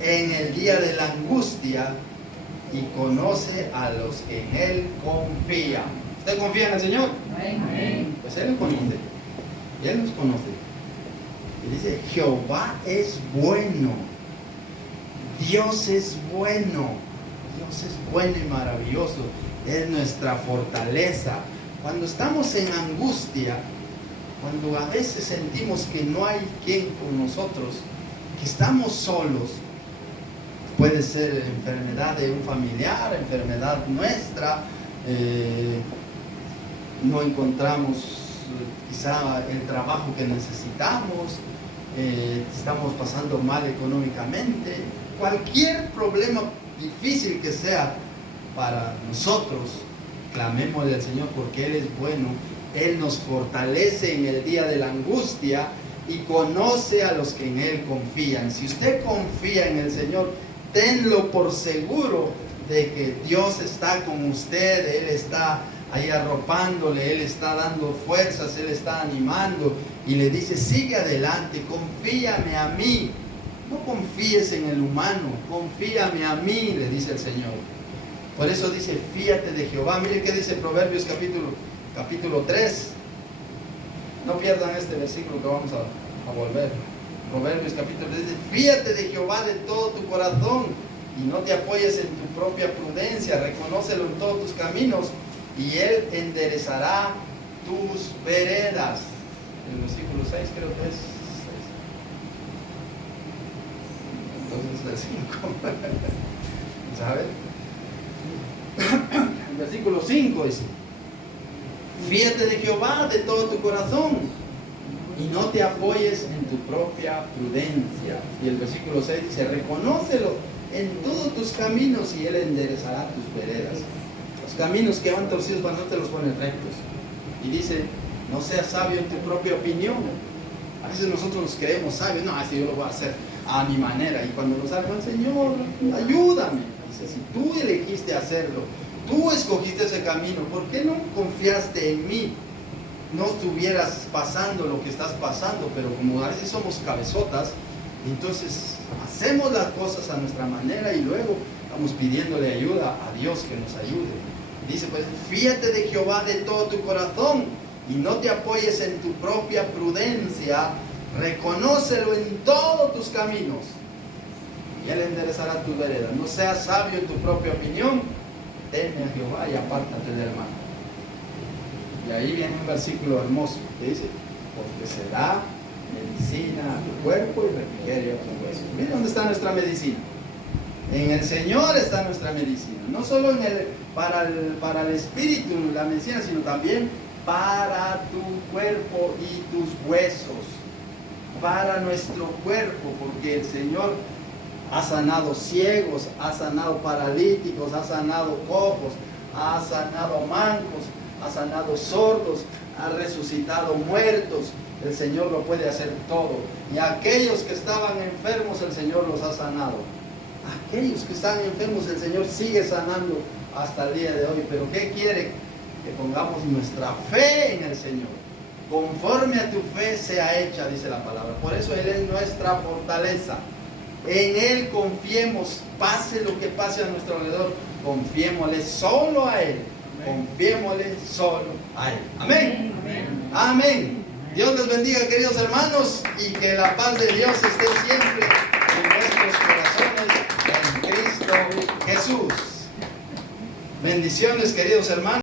en el día de la angustia, y conoce a los que en Él confían. ¿Usted confía en el Señor? Amén. Pues Él lo conoce. Y Él nos conoce. Y dice, Jehová es bueno. Dios es bueno. Dios es bueno y maravilloso. Es nuestra fortaleza. Cuando estamos en angustia, cuando a veces sentimos que no hay quien con nosotros, que estamos solos, puede ser enfermedad de un familiar, enfermedad nuestra, no encontramos quizá el trabajo que necesitamos, estamos pasando mal económicamente, cualquier problema difícil que sea para nosotros, clamémosle al Señor porque Él es bueno. Él nos fortalece en el día de la angustia y conoce a los que en Él confían. Si usted confía en el Señor, tenlo por seguro de que Dios está con usted, Él está ahí arropándole, Él está dando fuerzas, Él está animando y le dice, sigue adelante, confíame a mí, no confíes en el humano, confíame a mí, le dice el Señor. Por eso dice, fíate de Jehová. Mire qué dice Proverbios capítulo 3, No pierdan este versículo que vamos a volver. Proverbios capítulo 3 dice: fíate de Jehová de todo tu corazón y no te apoyes en tu propia prudencia, reconócelo en todos tus caminos y Él enderezará tus veredas. El versículo 6 creo que es 6. Entonces el 5. ¿Sabes? El versículo 5 dice: fíate de Jehová de todo tu corazón y no te apoyes en tu propia prudencia. Y el versículo 6 dice: reconócelo en todos tus caminos y Él enderezará tus veredas. Los caminos que van torcidos no te los pones rectos. Y dice: no seas sabio en tu propia opinión. A veces nosotros nos creemos sabios. No, así yo lo voy a hacer a mi manera. Y cuando nos salga el Señor, ayúdame. Dice: si tú elegiste hacerlo, tú escogiste ese camino, ¿por qué no confiaste en mí? No estuvieras pasando lo que estás pasando, pero como a veces somos cabezotas, entonces hacemos las cosas a nuestra manera y luego estamos pidiéndole ayuda a Dios que nos ayude. Dice pues: fíate de Jehová de todo tu corazón y no te apoyes en tu propia prudencia, reconócelo en todos tus caminos y Él enderezará tus veredas. No seas sabio en tu propia opinión, teme a Jehová y apártate del mal. Y ahí viene un versículo hermoso que dice: porque será medicina a tu cuerpo y refrigerio a tu hueso. Mira dónde está nuestra medicina. En el Señor está nuestra medicina. No solo para el espíritu la medicina, sino también para tu cuerpo y tus huesos. Para nuestro cuerpo, porque el Señor ha sanado ciegos, ha sanado paralíticos, ha sanado cojos, ha sanado mancos, ha sanado sordos, ha resucitado muertos. El Señor lo puede hacer todo. Y aquellos que estaban enfermos, el Señor los ha sanado. Aquellos que están enfermos, el Señor sigue sanando hasta el día de hoy. Pero ¿qué quiere? Que pongamos nuestra fe en el Señor. Conforme a tu fe sea hecha, dice la palabra. Por eso Él es nuestra fortaleza. En Él confiemos, pase lo que pase a nuestro alrededor, confiémosle solo a Él. Confiémosle solo a Él. Amén. Amén. Amén. Dios les bendiga, queridos hermanos, y que la paz de Dios esté siempre en nuestros corazones en Cristo Jesús. Bendiciones, queridos hermanos.